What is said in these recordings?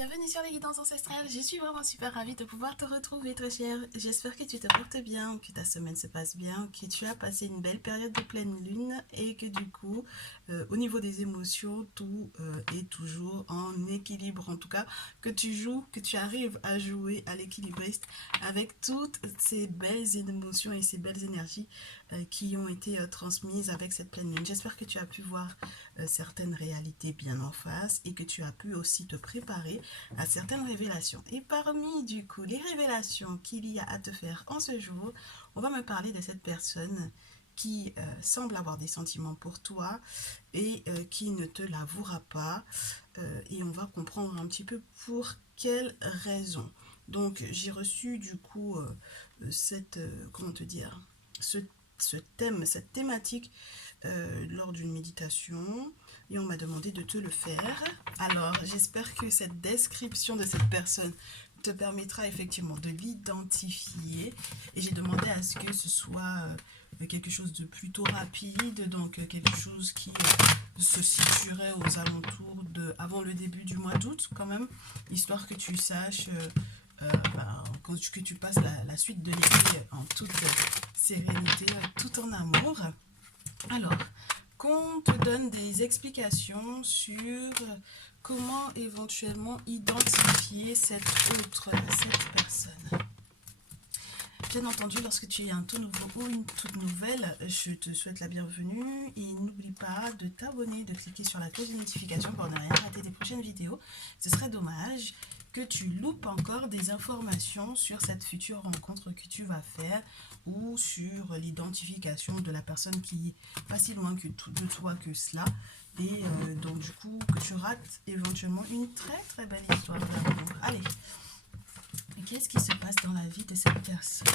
bienvenue sur les guidances ancestrales. Je suis vraiment super ravie de pouvoir te retrouver, très chère. J'espère que tu te portes bien, que ta semaine se passe bien, que tu as passé une belle période de pleine lune et que du coup, au niveau des émotions, tout est toujours en équilibre. En tout cas, que tu joues, que tu arrives à jouer à l'équilibriste avec toutes ces belles émotions et ces belles énergies qui ont été transmises avec cette pleine lune. J'espère que tu as pu voir certaines réalités bien en face et que tu as pu aussi te préparer à certaines révélations. Et parmi du coup les révélations qu'il y a à te faire en ce jour, on va me parler de cette personne qui semble avoir des sentiments pour toi et qui ne te l'avouera pas, et on va comprendre un petit peu pour quelles raisons. Donc j'ai reçu du coup comment te dire, ce thème, cette thématique lors d'une méditation et on m'a demandé de te le faire. Alors, j'espère que cette description de cette personne te permettra effectivement de l'identifier et j'ai demandé à ce que ce soit quelque chose de plutôt rapide, donc quelque chose qui se situerait aux alentours de avant le début du mois d'août quand même, histoire que tu saches que tu passes la suite de l'été en toute sérénité, tout en amour. Alors, qu'on te donne des explications sur comment éventuellement identifier cette personne. Bien entendu, lorsque tu es un tout nouveau ou une toute nouvelle, je te souhaite la bienvenue et n'oublie pas de t'abonner, de cliquer sur la cloche de notification pour ne rien rater des prochaines vidéos. Ce serait dommage que tu loupes encore des informations sur cette future rencontre que tu vas faire ou sur l'identification de la personne qui est pas si loin de toi que cela. Et donc du coup, que tu rates éventuellement une très très belle histoire d'amour. Allez, qu'est-ce qui se passe dans la vie de cette personne?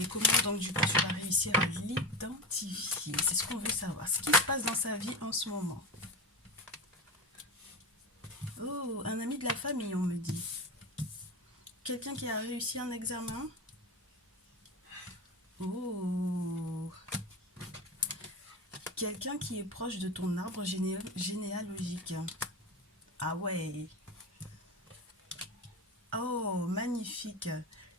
Et comment donc du coup tu vas réussir à l'identifier? C'est ce qu'on veut savoir. Ce qui se passe dans sa vie en ce moment. Oh, un ami de la famille, on me dit. Quelqu'un qui a réussi un examen. Oh. Quelqu'un qui est proche de ton arbre généalogique. Ah ouais. Oh, magnifique.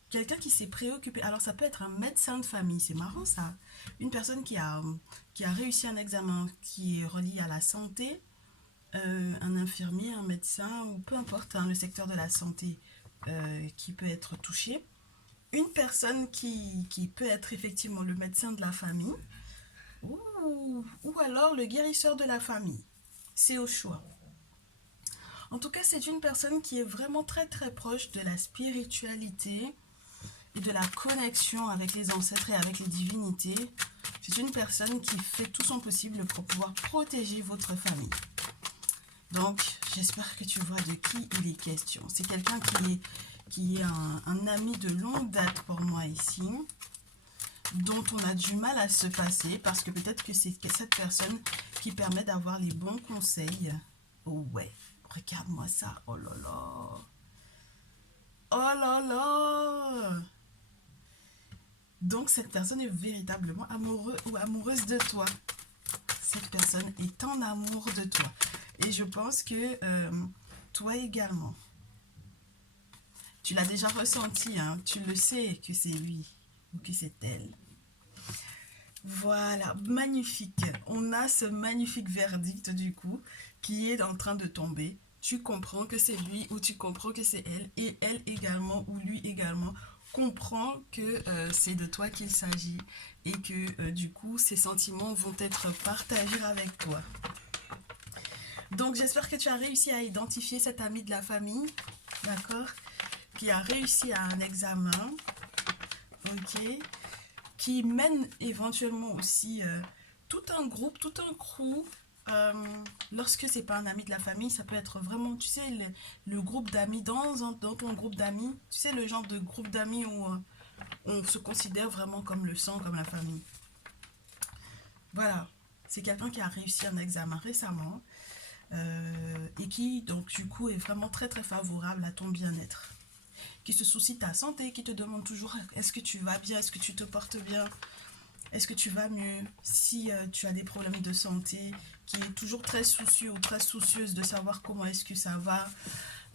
Quelqu'un qui s'est préoccupé. Alors, ça peut être un médecin de famille. C'est marrant, ça. Une personne qui a réussi un examen qui est relié à la santé. Un infirmier, un médecin, ou peu importe, hein, le secteur de la santé qui peut être touché. Une personne qui peut être effectivement le médecin de la famille. Ou alors le guérisseur de la famille. C'est au choix. En tout cas, c'est une personne qui est vraiment très très proche de la spiritualité et de la connexion avec les ancêtres et avec les divinités. C'est une personne qui fait tout son possible pour pouvoir protéger votre famille. Donc, j'espère que tu vois de qui il est question. C'est quelqu'un qui est un ami de longue date pour moi ici, dont on a du mal à se passer parce que peut-être que c'est cette personne qui permet d'avoir les bons conseils. Oh ouais, regarde-moi ça. Oh là là. Oh là là. Donc cette personne est véritablement amoureux ou amoureuse de toi. Cette personne est en amour de toi. Et je pense que toi également. Tu l'as déjà ressenti, hein? Tu le sais que c'est lui ou que c'est elle. Voilà, magnifique. On a ce magnifique verdict du coup qui est en train de tomber. Tu comprends que c'est lui ou tu comprends que c'est elle. Et elle également ou lui également comprend que c'est de toi qu'il s'agit. Et que du coup ces sentiments vont être partagés avec toi. Donc j'espère que tu as réussi à identifier cet ami de la famille. D'accord? Qui a réussi à un examen. Ok? Qui mène éventuellement aussi tout un groupe, tout un crew. Lorsque c'est pas un ami de la famille, ça peut être vraiment, tu sais, le groupe d'amis dans ton groupe d'amis. Tu sais, le genre de groupe d'amis où on se considère vraiment comme le sang, comme la famille. Voilà, c'est quelqu'un qui a réussi un examen récemment et qui, donc, du coup, est vraiment très, très favorable à ton bien-être. Qui se soucie de ta santé, qui te demande toujours est-ce que tu vas bien, est-ce que tu te portes bien, est-ce que tu vas mieux, si tu as des problèmes de santé, qui est toujours très soucieux ou très soucieuse de savoir comment est-ce que ça va.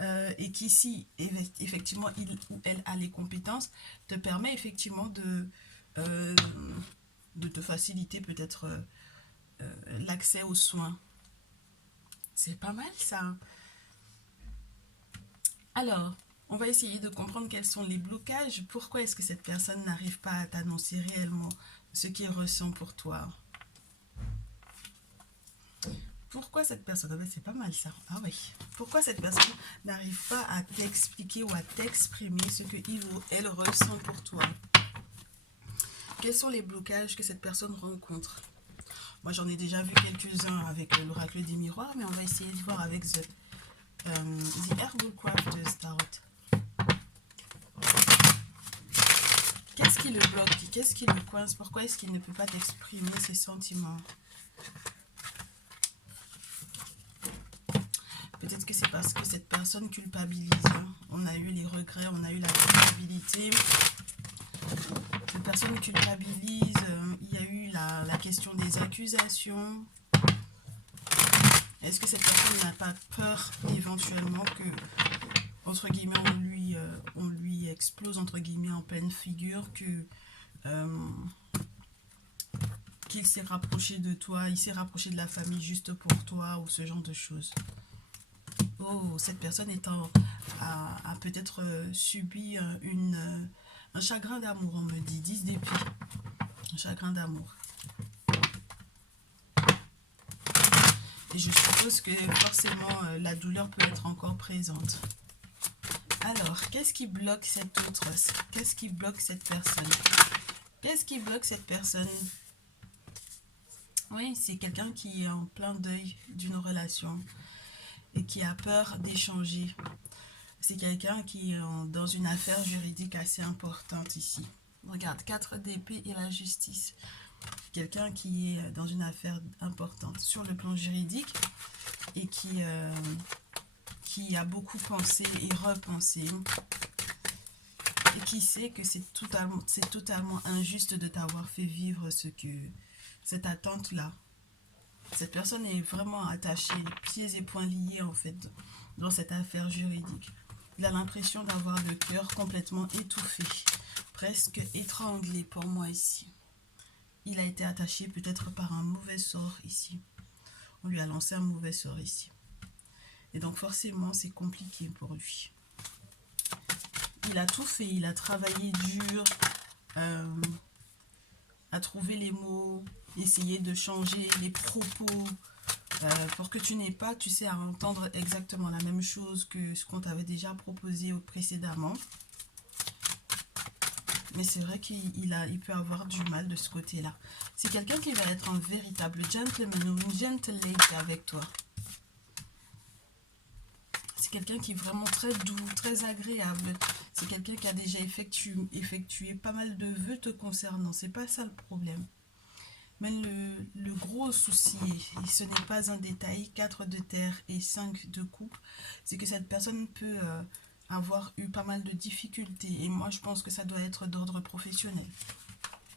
et qui, si effectivement il ou elle a les compétences, te permet effectivement euh, de te faciliter peut-être l'accès aux soins. C'est pas mal ça. Alors, on va essayer de comprendre quels sont les blocages. Pourquoi est-ce que cette personne n'arrive pas à t'annoncer réellement ce qu'elle ressent pour toi? Pourquoi cette personne, ah ben c'est pas mal ça, ah oui. Pourquoi cette personne n'arrive pas à t'expliquer ou à t'exprimer ce que il ou elle ressent pour toi? Quels sont les blocages que cette personne rencontre? Moi j'en ai déjà vu quelques-uns avec l'oracle des miroirs, mais on va essayer de voir avec the Herbal Crafters Tarot. Qu'est-ce qui le bloque? Qu'est-ce qui le coince? Pourquoi est-ce qu'il ne peut pas t'exprimer ses sentiments? Peut-être que c'est parce que cette personne culpabilise. On a eu les regrets, on a eu la culpabilité. Cette personne culpabilise. Il y a eu la question des accusations. Est-ce que cette personne n'a pas peur éventuellement que, entre guillemets, on lui explose, entre guillemets, en pleine figure, qu'il s'est rapproché de toi, il s'est rapproché de la famille juste pour toi, ou ce genre de choses? Oh, cette personne a peut-être subi un chagrin d'amour, on me dit, 10 d'épée. Un chagrin d'amour. Et je suppose que forcément la douleur peut être encore présente. Alors, qu'est-ce qui bloque cette autre? Qu'est-ce qui bloque cette personne? Qu'est-ce qui bloque cette personne? Oui, c'est quelqu'un qui est en plein deuil d'une relation et qui a peur d'échanger. C'est quelqu'un qui est dans une affaire juridique assez importante ici. Regarde, 4 d'épée et la justice. Quelqu'un qui est dans une affaire importante sur le plan juridique et qui a beaucoup pensé et repensé et qui sait que c'est totalement injuste de t'avoir fait vivre cette attente-là. Cette personne est vraiment attachée, pieds et poings liés en fait, dans cette affaire juridique. Il a l'impression d'avoir le cœur complètement étouffé, presque étranglé pour moi ici. Il a été attaché peut-être par un mauvais sort ici. On lui a lancé un mauvais sort ici. Et donc forcément, c'est compliqué pour lui. Il a tout fait, il a travaillé dur, à trouver les mots, essayer de changer les propos, pour que tu n'aies pas, tu sais, à entendre exactement la même chose que ce qu'on t'avait déjà proposé précédemment. Mais c'est vrai qu'il peut avoir du mal de ce côté-là. C'est quelqu'un qui va être un véritable gentleman ou une gentle lady avec toi. C'est quelqu'un qui est vraiment très doux, très agréable. C'est quelqu'un qui a déjà effectué pas mal de vœux te concernant. C'est pas ça le problème. Mais le gros souci, et ce n'est pas un détail, 4 de terre et 5 de coupe, c'est que cette personne peut avoir eu pas mal de difficultés. Et moi, je pense que ça doit être d'ordre professionnel.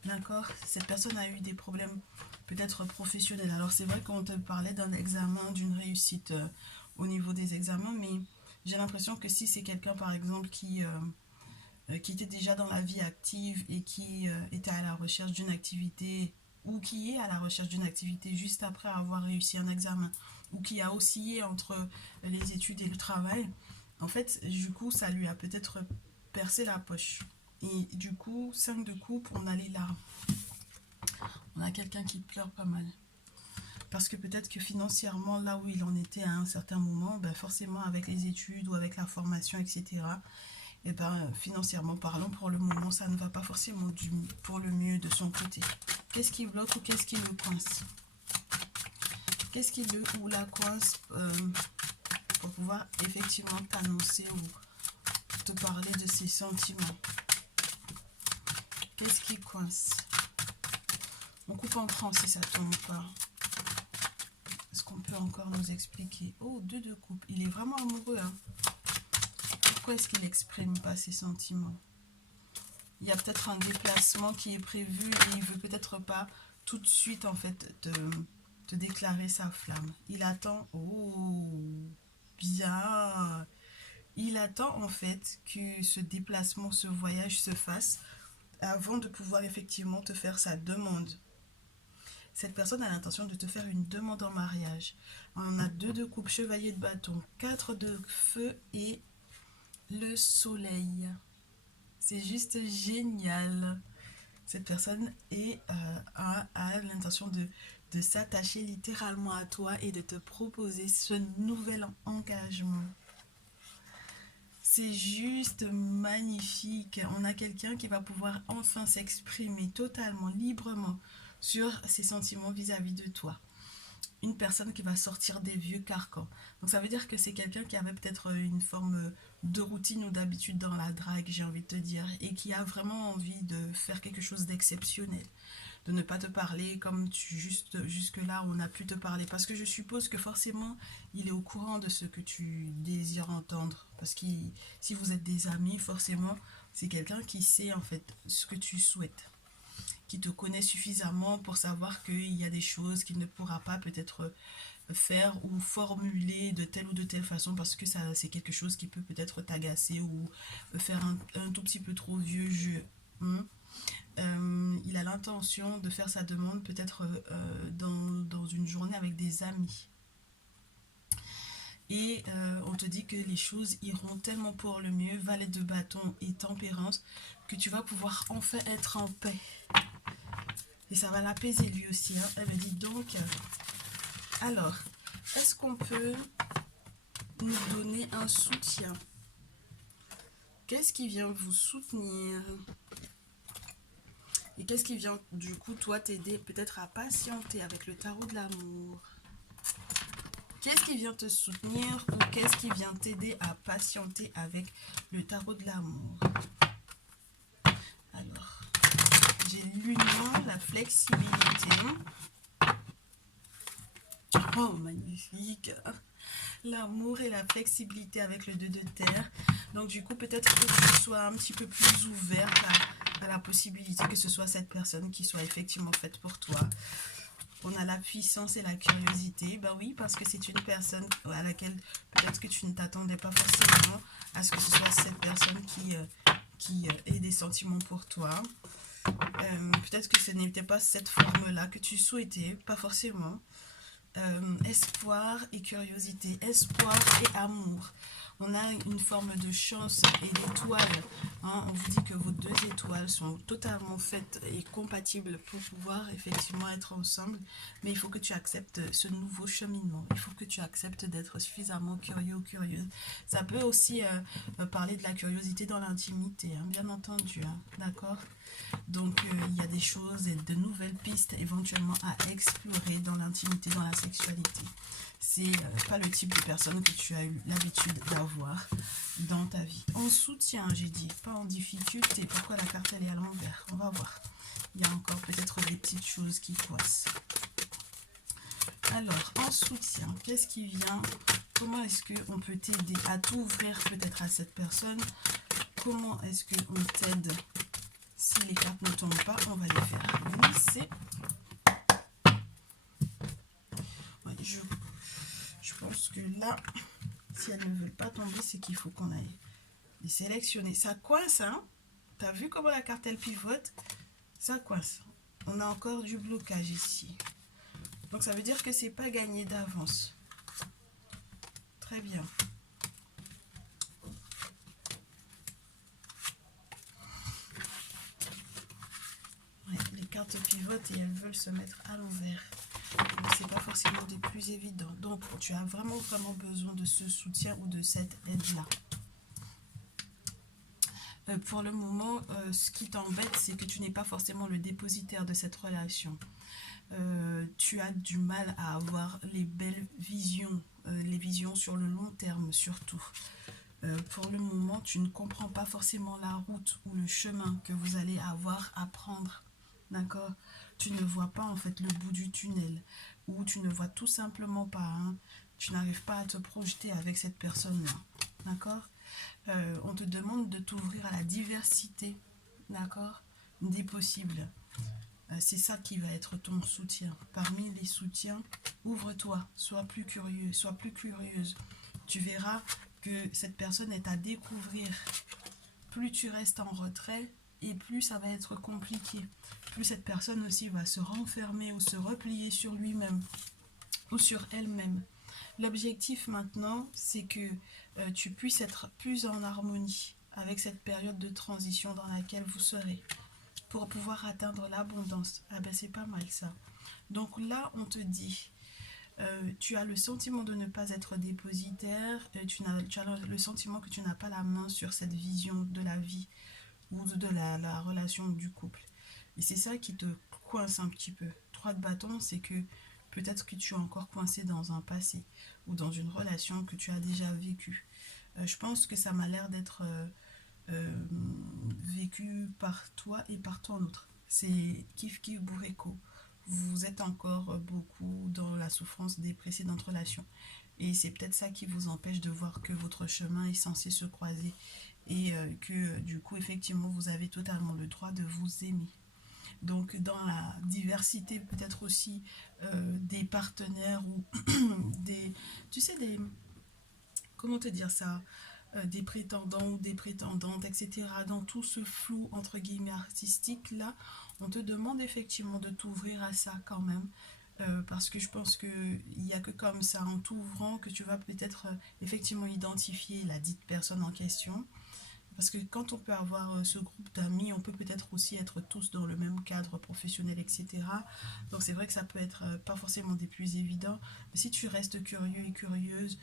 D'accord? Cette personne a eu des problèmes peut-être professionnels. Alors, c'est vrai qu'on te parlait d'un examen, d'une réussite au niveau des examens, mais j'ai l'impression que si c'est quelqu'un, par exemple, qui était déjà dans la vie active et qui était à la recherche d'une activité ou qui est à la recherche d'une activité juste après avoir réussi un examen ou qui a oscillé entre les études et le travail, en fait, du coup, ça lui a peut-être percé la poche. Et du coup, 5 de coupe, on a les larmes. On a quelqu'un qui pleure pas mal. Parce que peut-être que financièrement, là où il en était à un certain moment, ben forcément avec les études ou avec la formation, etc., et ben financièrement parlant, pour le moment, ça ne va pas forcément pour le mieux de son côté. Qu'est-ce qui bloque ou qu'est-ce qui le coince? Qu'est-ce qui le ou la coince pour pouvoir effectivement t'annoncer ou te parler de ses sentiments? Qu'est-ce qui coince? On coupe en franc si ça ne tombe pas. Est-ce qu'on peut encore nous expliquer? Oh, 2 de coupe. Il est vraiment amoureux, hein. Pourquoi est-ce qu'il n'exprime pas ses sentiments? Il y a peut-être un déplacement qui est prévu et il veut peut-être pas tout de suite en fait te déclarer sa flamme. Il attend. Oh, bien. Il attend en fait que ce déplacement, ce voyage se fasse avant de pouvoir effectivement te faire sa demande. Cette personne a l'intention de te faire une demande en mariage. On a 2 de coupe, chevalier de bâton, 4 de feu et le soleil. C'est juste génial. Cette personne a l'intention de s'attacher littéralement à toi et de te proposer ce nouvel engagement. C'est juste magnifique. On a quelqu'un qui va pouvoir enfin s'exprimer totalement, librement sur ses sentiments vis-à-vis de toi. Une personne qui va sortir des vieux carcans. Donc ça veut dire que c'est quelqu'un qui avait peut-être une forme de routine ou d'habitude dans la drague, j'ai envie de te dire, et qui a vraiment envie de faire quelque chose d'exceptionnel, de ne pas te parler comme jusque-là on a pu te parler. Parce que je suppose que forcément, il est au courant de ce que tu désires entendre. Parce que si vous êtes des amis, forcément, c'est quelqu'un qui sait en fait ce que tu souhaites, qui te connaît suffisamment pour savoir qu'il y a des choses qu'il ne pourra pas peut-être faire ou formuler de telle ou de telle façon parce que ça c'est quelque chose qui peut peut-être t'agacer ou faire un tout petit peu trop vieux jeu. Il a l'intention de faire sa demande peut-être dans une journée avec des amis. Et on te dit que les choses iront tellement pour le mieux, valet de bâton et tempérance, que tu vas pouvoir enfin être en paix. Et ça va l'apaiser lui aussi. Hein. Elle me dit donc, alors, est-ce qu'on peut nous donner un soutien? Qu'est-ce qui vient vous soutenir? Et qu'est-ce qui vient du coup toi t'aider peut-être à patienter avec le tarot de l'amour? Qu'est-ce qui vient te soutenir ou qu'est-ce qui vient t'aider à patienter avec le tarot de l'amour? Alors, j'ai l'union, la flexibilité. Oh, magnifique! L'amour et la flexibilité avec le 2 de terre. Donc du coup, peut-être que tu sois un petit peu plus ouvert à la possibilité que ce soit cette personne qui soit effectivement faite pour toi. On a la puissance et la curiosité. Ben oui, parce que c'est une personne à laquelle peut-être que tu ne t'attendais pas forcément à ce que ce soit cette personne qui ait des sentiments pour toi. Peut-être que ce n'était pas cette forme-là que tu souhaitais, pas forcément. Espoir et curiosité, espoir et amour. On a une forme de chance et d'étoiles. Hein. On vous dit que vos 2 étoiles sont totalement faites et compatibles pour pouvoir effectivement être ensemble. Mais il faut que tu acceptes ce nouveau cheminement. Il faut que tu acceptes d'être suffisamment curieux ou curieuse. Ça peut aussi parler de la curiosité dans l'intimité, hein, bien entendu. Hein, d'accord ? Donc, il y a des choses et de nouvelles pistes éventuellement à explorer dans l'intimité, dans la sexualité. C'est pas le type de personne que tu as eu l'habitude d'avoir dans ta vie. En soutien, j'ai dit, pas en difficulté. Pourquoi la carte elle est à l'envers? On va voir. Il y a encore peut-être des petites choses qui coincent. Alors, en soutien, qu'est-ce qui vient? Comment est-ce qu'on peut t'aider à t'ouvrir peut-être à cette personne? Comment est-ce qu'on t'aide? Si les cartes ne tombent pas, on va les faire glisser. Ouais, je pense que là, si elles ne veulent pas tomber, c'est qu'il faut qu'on aille les sélectionner. Ça coince, hein? T'as vu comment la carte elle pivote? Ça coince. On a encore du blocage ici. Donc ça veut dire que c'est pas gagné d'avance. Très bien. Ouais, les cartes pivotent et elles veulent se mettre à l'envers. C'est pas forcément des plus évidents. Donc tu as vraiment besoin de ce soutien ou de cette aide-là. Pour le moment, ce qui t'embête, c'est que tu n'es pas forcément le dépositaire de cette relation. Tu as du mal à avoir les belles visions, les visions sur le long terme surtout. Pour le moment, tu ne comprends pas forcément la route ou le chemin que vous allez avoir à prendre. D'accord? Tu ne vois pas en fait le bout du tunnel, ou tu ne vois tout simplement pas, hein, tu n'arrives pas à te projeter avec cette personne-là. D'accord? On te demande de t'ouvrir à la diversité, d'accord, des possibles. C'est ça qui va être ton soutien. Parmi les soutiens, ouvre-toi, sois plus curieux, sois plus curieuse. Tu verras que cette personne est à découvrir. Plus tu restes en retrait, et plus ça va être compliqué. Plus cette personne aussi va se renfermer ou se replier sur lui-même ou sur elle-même. L'objectif maintenant, c'est que tu puisses être plus en harmonie avec cette période de transition dans laquelle vous serez pour pouvoir atteindre l'abondance. Ah ben c'est pas mal ça. Donc là, on te dit, tu as le sentiment de ne pas être dépositaire, tu as le sentiment que tu n'as pas la main sur cette vision de la vie ou de la relation du couple. Et c'est ça qui te coince un petit peu. 3 de bâton, c'est que peut-être que tu es encore coincé dans un passé ou dans une relation que tu as déjà vécue. Je pense que ça m'a l'air d'être vécu par toi et par ton autre. C'est kiff kiff bourreco. Vous êtes encore beaucoup dans la souffrance des précédentes relations. Et c'est peut-être ça qui vous empêche de voir que votre chemin est censé se croiser et que du coup, effectivement, vous avez totalement le droit de vous aimer. Donc, dans la diversité, peut-être aussi des partenaires ou des. Tu sais, des. Comment te dire ça, des prétendants ou des prétendantes, etc. Dans tout ce flou, entre guillemets, artistique, là, on te demande effectivement de t'ouvrir à ça quand même. Parce que je pense qu'il n'y a que comme ça, en t'ouvrant, que tu vas peut-être effectivement identifier la dite personne en question. Parce que quand on peut avoir ce groupe d'amis, on peut peut-être aussi être tous dans le même cadre professionnel, etc. Donc c'est vrai que ça peut être pas forcément des plus évidents. Mais si tu restes curieux et curieuse,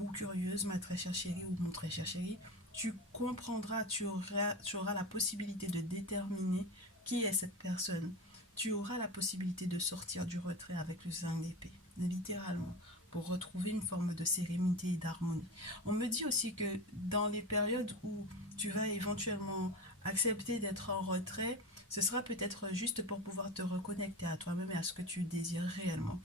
ou curieuse, ma très chère chérie ou mon très cher chéri, tu comprendras, tu auras la possibilité de déterminer qui est cette personne. Tu auras la possibilité de sortir du retrait avec le 5 d'épée, littéralement, pour retrouver une forme de sérénité et d'harmonie. On me dit aussi que dans les périodes où tu vas éventuellement accepter d'être en retrait, ce sera peut-être juste pour pouvoir te reconnecter à toi-même et à ce que tu désires réellement.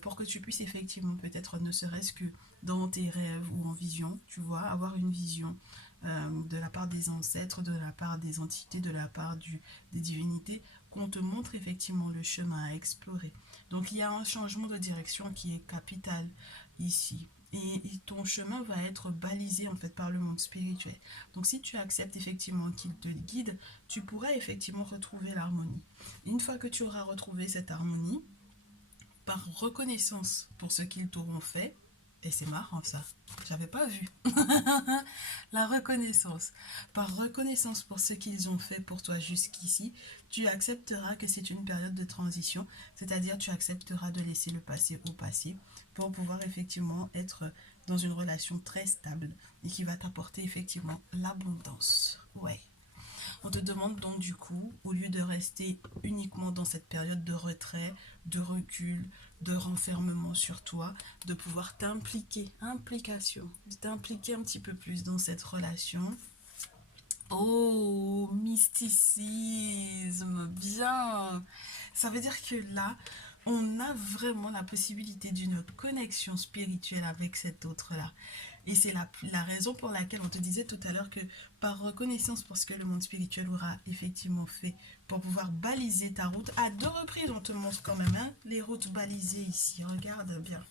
Pour que tu puisses effectivement peut-être ne serait-ce que dans tes rêves ou en vision, tu vois, avoir une vision de la part des ancêtres, de la part des entités, de la part des divinités, qu'on te montre effectivement le chemin à explorer. Donc il y a un changement de direction qui est capital ici. Et ton chemin va être balisé en fait par le monde spirituel. Donc si tu acceptes effectivement qu'il te guide, tu pourras effectivement retrouver l'harmonie. Une fois que tu auras retrouvé cette harmonie, par reconnaissance pour ce qu'ils t'auront fait, et c'est marrant ça, j'avais pas vu. La reconnaissance. Par reconnaissance pour ce qu'ils ont fait pour toi jusqu'ici, tu accepteras que c'est une période de transition, c'est-à-dire tu accepteras de laisser le passé au passé pour pouvoir effectivement être dans une relation très stable et qui va t'apporter effectivement l'abondance. Ouais. On te demande donc du coup, au lieu de rester uniquement dans cette période de retrait, de recul, de renfermement sur toi, de pouvoir t'impliquer, implication, de t'impliquer un petit peu plus dans cette relation. Oh, mysticisme, bien. Ça veut dire que là, on a vraiment la possibilité d'une connexion spirituelle avec cet autre-là. Et c'est la raison pour laquelle on te disait tout à l'heure que par reconnaissance pour ce que le monde spirituel aura effectivement fait pour pouvoir baliser ta route, à 2 reprises on te montre quand même hein, les routes balisées ici, regarde bien.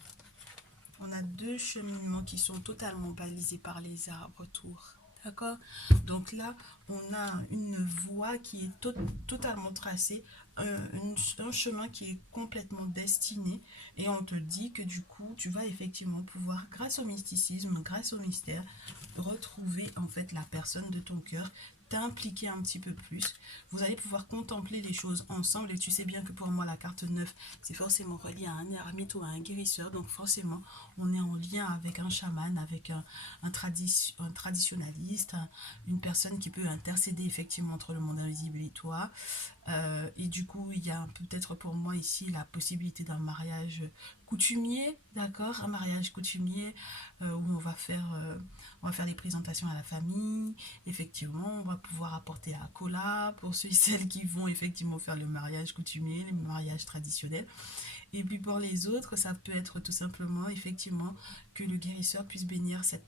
On a 2 cheminements qui sont totalement balisés par les arbres autour. D'accord. Donc là, on a une voie qui est totalement tracée, un chemin qui est complètement destiné. Et on te dit que du coup, tu vas effectivement pouvoir, grâce au mysticisme, grâce au mystère, retrouver en fait la personne de ton cœur, t'impliquer un petit peu plus. Vous allez pouvoir contempler les choses ensemble. Et tu sais bien que pour moi, la carte 9, c'est forcément relié à un ermite ou à un guérisseur. Donc forcément, on est en lien avec un chaman, avec un traditionnaliste, une personne qui peut intercéder effectivement entre le monde invisible et toi. Et du coup, il y a peut-être pour moi ici la possibilité d'un mariage coutumier, d'accord, un mariage coutumier où on va faire les présentations à la famille. Effectivement, on va pouvoir apporter la cola pour ceux et celles qui vont effectivement faire le mariage coutumier, le mariage traditionnel. Et puis pour les autres, ça peut être tout simplement, effectivement, que le guérisseur puisse bénir cette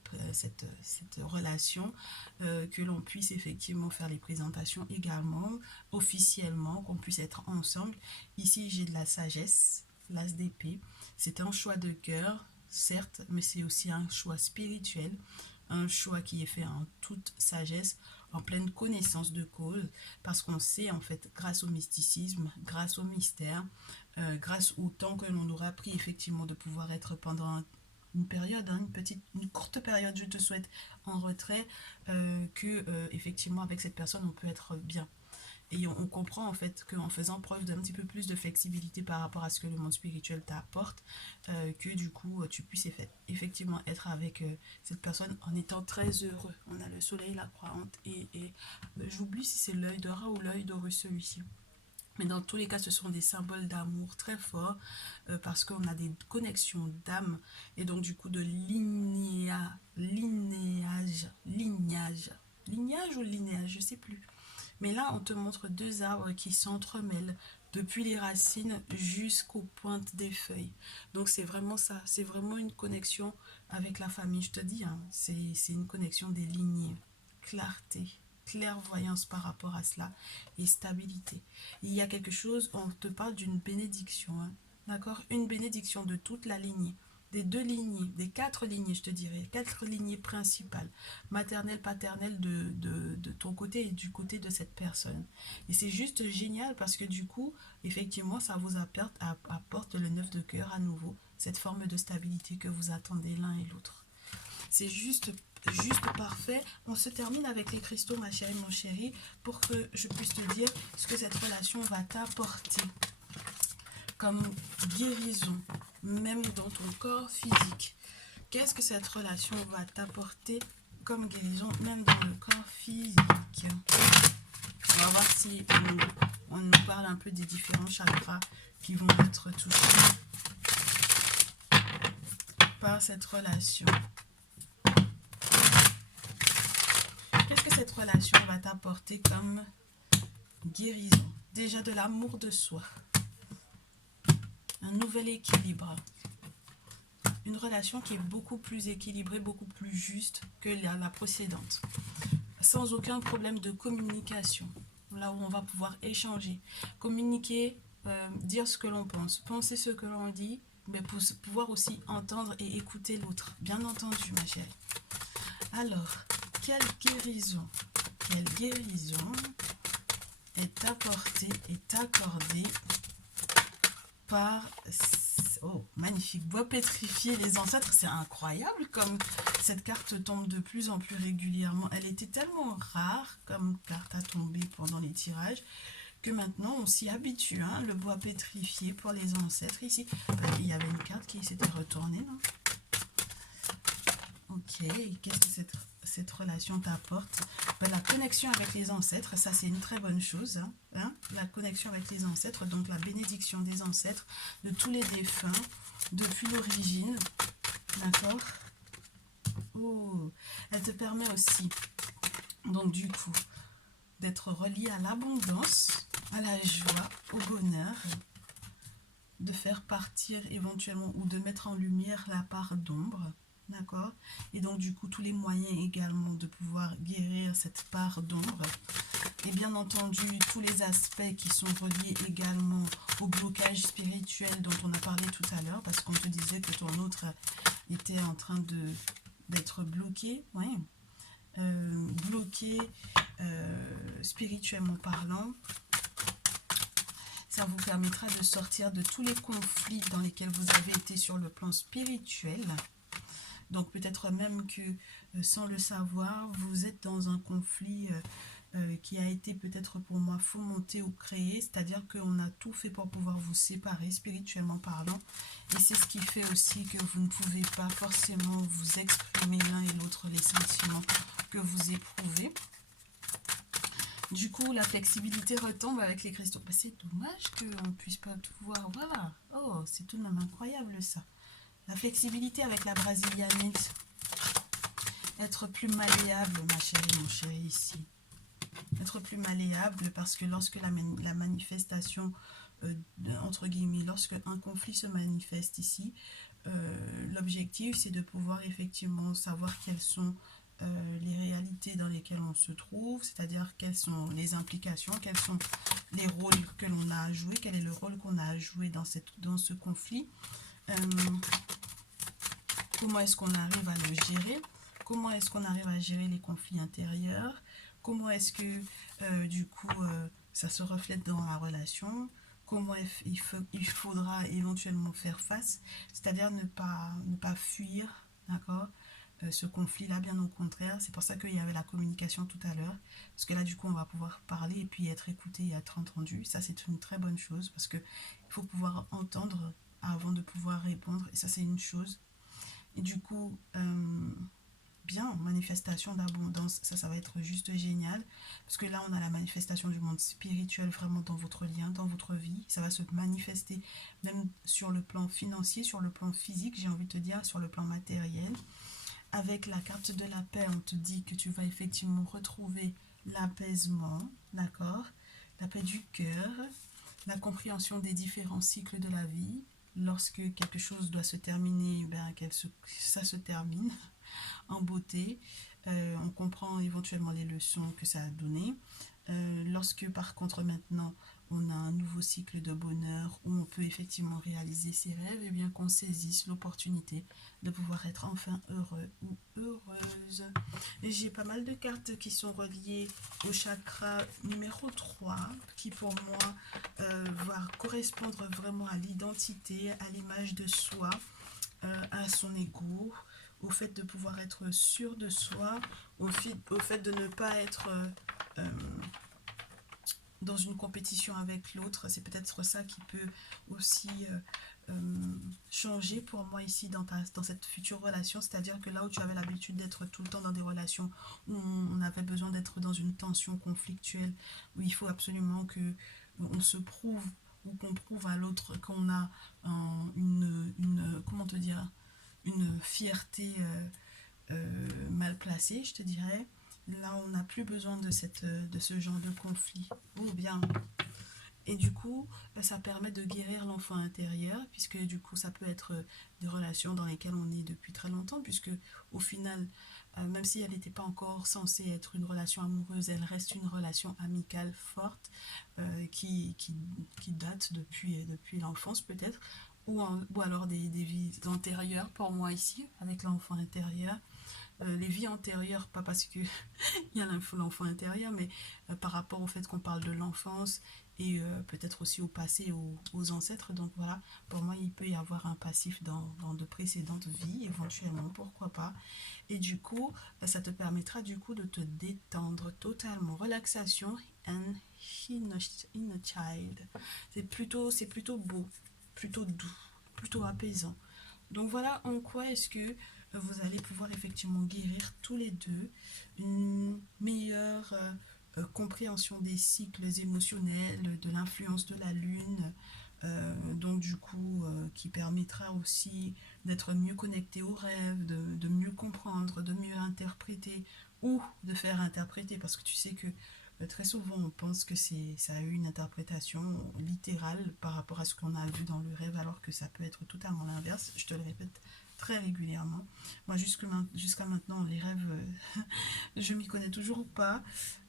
relation, que l'on puisse effectivement faire les présentations également, officiellement, qu'on puisse être ensemble. Ici, j'ai de la sagesse, l'as d'épée. C'est un choix de cœur. certes, mais c'est aussi un choix spirituel, un choix qui est fait en toute sagesse, en pleine connaissance de cause, parce qu'on sait en fait, grâce au mysticisme, grâce au mystère, grâce au temps que l'on aura pris effectivement de pouvoir être pendant une période, hein, une courte période, je te souhaite, en retrait, que effectivement avec cette personne on peut être bien. Et on comprend en fait qu'en faisant preuve d'un petit peu plus de flexibilité par rapport à ce que le monde spirituel t'apporte, que du coup tu puisses effectivement être avec cette personne en étant très heureux. On a le soleil, la croyante et j'oublie si c'est l'œil de rat ou l'œil d'Horus celui-ci. Mais dans tous les cas, ce sont des symboles d'amour très forts parce qu'on a des connexions d'âme et donc du coup de lignage ou lignage, je sais plus. Mais là, on te montre deux arbres qui s'entremêlent depuis les racines jusqu'aux pointes des feuilles. Donc c'est vraiment ça, c'est vraiment une connexion avec la famille, je te dis, hein, c'est une connexion des lignées, clarté, clairvoyance par rapport à cela et stabilité. Il y a quelque chose, on te parle d'une bénédiction, hein, d'accord? Une bénédiction de toute la lignée, des deux lignées, des quatre lignées, je te dirais, quatre lignées principales, maternelle, paternelle de ton côté et du côté de cette personne. Et c'est juste génial parce que du coup, effectivement, ça vous apporte le neuf de cœur à nouveau, cette forme de stabilité que vous attendez l'un et l'autre. C'est juste parfait. On se termine avec les cristaux, ma chérie, mon chéri, pour que je puisse te dire ce que cette relation va t'apporter comme guérison, même dans ton corps physique. Qu'est-ce que cette relation va t'apporter comme guérison, même dans le corps physique? On va voir si on nous parle un peu des différents chakras qui vont être touchés par cette relation. Qu'est-ce que cette relation va t'apporter comme guérison? Déjà de l'amour de soi, un nouvel équilibre, une relation qui est beaucoup plus équilibrée, beaucoup plus juste que la précédente, sans aucun problème de communication, là où on va pouvoir échanger, communiquer, dire ce que l'on pense, penser ce que l'on dit, mais pour pouvoir aussi entendre et écouter l'autre, bien entendu, ma chérie. Alors, quelle guérison est apportée, est accordée par, oh, magnifique, bois pétrifié, les ancêtres. C'est incroyable comme cette carte tombe de plus en plus régulièrement. Elle était tellement rare comme carte à tomber pendant les tirages que maintenant on s'y habitue, hein, le bois pétrifié pour les ancêtres ici. Il y avait une carte qui s'était retournée, non? Ok, qu'est-ce que cette relation t'apporte? La connexion avec les ancêtres, ça c'est une très bonne chose, hein. La connexion avec les ancêtres, donc la bénédiction des ancêtres, de tous les défunts, depuis l'origine, d'accord? Oh, elle te permet aussi, donc du coup, d'être relié à l'abondance, à la joie, au bonheur, de faire partir éventuellement ou de mettre en lumière la part d'ombre. D'accord? Et donc du coup tous les moyens également de pouvoir guérir cette part d'ombre. Et bien entendu tous les aspects qui sont reliés également au blocage spirituel dont on a parlé tout à l'heure, parce qu'on te disait que ton autre était en train d'être bloqué, oui. Bloqué spirituellement parlant. Ça vous permettra de sortir de tous les conflits dans lesquels vous avez été sur le plan spirituel. Donc peut-être même que sans le savoir, vous êtes dans un conflit qui a été peut-être pour moi fomenté ou créé, c'est-à-dire qu'on a tout fait pour pouvoir vous séparer spirituellement parlant. Et c'est ce qui fait aussi que vous ne pouvez pas forcément vous exprimer l'un et l'autre les sentiments que vous éprouvez. Du coup, la flexibilité retombe avec les cristaux. C'est dommage qu'on ne puisse pas tout voir. Voilà. Oh, c'est tout de même incroyable ça. La flexibilité avec la brésilianite. Être plus malléable, ma chérie, mon chéri, ici. Être plus malléable parce que lorsque la manifestation, entre guillemets, lorsque un conflit se manifeste ici, l'objectif c'est de pouvoir effectivement savoir quelles sont les réalités dans lesquelles on se trouve, c'est-à-dire quelles sont les implications, quels sont les rôles que l'on a à jouer, quel est le rôle qu'on a à jouer dans ce conflit. comment est-ce qu'on arrive à le gérer, comment est-ce qu'on arrive à gérer les conflits intérieurs, comment est-ce que du coup ça se reflète dans la relation, comment il faudra éventuellement faire face, c'est-à-dire ne pas fuir, d'accord, ce conflit-là, bien au contraire. C'est pour ça qu'il y avait la communication tout à l'heure, parce que là, du coup, on va pouvoir parler et puis être écouté et être entendu. Ça, c'est une très bonne chose, parce que il faut pouvoir entendre avant de pouvoir répondre, et ça, c'est une chose. Et du coup, bien, manifestation d'abondance, ça va être juste génial, parce que là, on a la manifestation du monde spirituel vraiment dans votre lien, dans votre vie. Ça va se manifester même sur le plan financier, sur le plan physique, j'ai envie de te dire, sur le plan matériel. Avec la carte de la paix, on te dit que tu vas effectivement retrouver l'apaisement, d'accord, la paix du cœur, la compréhension des différents cycles de la vie. Lorsque quelque chose doit se terminer, ben, ça se termine en beauté. On comprend éventuellement les leçons que ça a données. Lorsque par contre maintenant on a un nouveau cycle de bonheur où on peut effectivement réaliser ses rêves, et bien qu'on saisisse l'opportunité de pouvoir être enfin heureux ou heureuse. Et j'ai pas mal de cartes qui sont reliées au chakra numéro 3 qui pour moi va correspondre vraiment à l'identité, à l'image de soi, à son ego, au fait de pouvoir être sûr de soi, au fait de ne pas être dans une compétition avec l'autre. C'est peut-être ça qui peut aussi changer pour moi ici dans cette future relation. C'est-à-dire que là où tu avais l'habitude d'être tout le temps dans des relations où on avait besoin d'être dans une tension conflictuelle, où il faut absolument que on se prouve ou qu'on prouve à l'autre qu'on a comment te dire, une fierté mal placée, je te dirais. Là, on n'a plus besoin de ce genre de conflit. Oh bien. Et du coup, ça permet de guérir l'enfant intérieur, puisque du coup, ça peut être des relations dans lesquelles on est depuis très longtemps, puisque au final, même si elle n'était pas encore censée être une relation amoureuse, elle reste une relation amicale forte qui date depuis l'enfance peut-être, ou alors des vies antérieures pour moi ici, avec l'enfant intérieur. Les vies antérieures, pas parce que il y a l'enfant intérieur, mais par rapport au fait qu'on parle de l'enfance et peut-être aussi au passé, aux ancêtres. Donc voilà, pour moi, il peut y avoir un passif dans de précédentes vies, éventuellement, pourquoi pas. Et du coup, ça te permettra du coup de te détendre totalement. Relaxation and inner child. C'est plutôt beau, plutôt doux, plutôt apaisant. Donc voilà en quoi est-ce que vous allez pouvoir effectivement guérir tous les deux une meilleure compréhension des cycles émotionnels, de l'influence de la lune, donc du coup qui permettra aussi d'être mieux connecté aux rêves, de mieux comprendre, de mieux interpréter ou de faire interpréter, parce que tu sais que très souvent on pense que ça a eu une interprétation littérale par rapport à ce qu'on a vu dans le rêve, alors que ça peut être totalement l'inverse. Je te le répète très régulièrement. Moi jusqu'à maintenant les rêves je m'y connais toujours pas.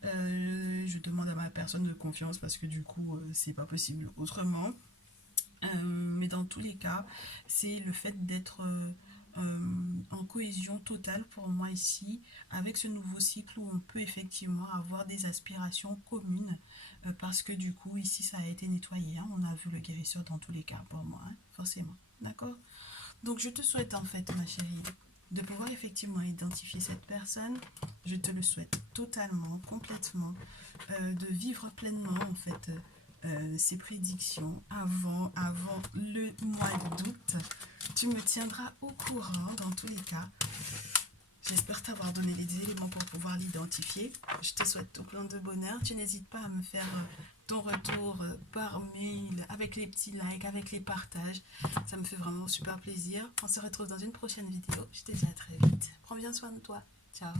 Je demande à ma personne de confiance parce que du coup c'est pas possible autrement. Mais dans tous les cas, c'est le fait d'être en cohésion totale pour moi ici, avec ce nouveau cycle où on peut effectivement avoir des aspirations communes, parce que du coup, ici, ça a été nettoyé, hein. On a vu le guérisseur dans tous les cas pour moi, hein, forcément. D'accord? Donc, je te souhaite en fait, ma chérie, de pouvoir effectivement identifier cette personne. Je te le souhaite totalement, complètement, de vivre pleinement en fait ces prédictions avant le mois d'août. Tu me tiendras au courant dans tous les cas. J'espère t'avoir donné les éléments pour pouvoir l'identifier. Je te souhaite tout plein de bonheur. Tu n'hésites pas à me faire ton retour par mail, avec les petits likes, avec les partages. Ça me fait vraiment super plaisir. On se retrouve dans une prochaine vidéo. Je te dis à très vite. Prends bien soin de toi. Ciao.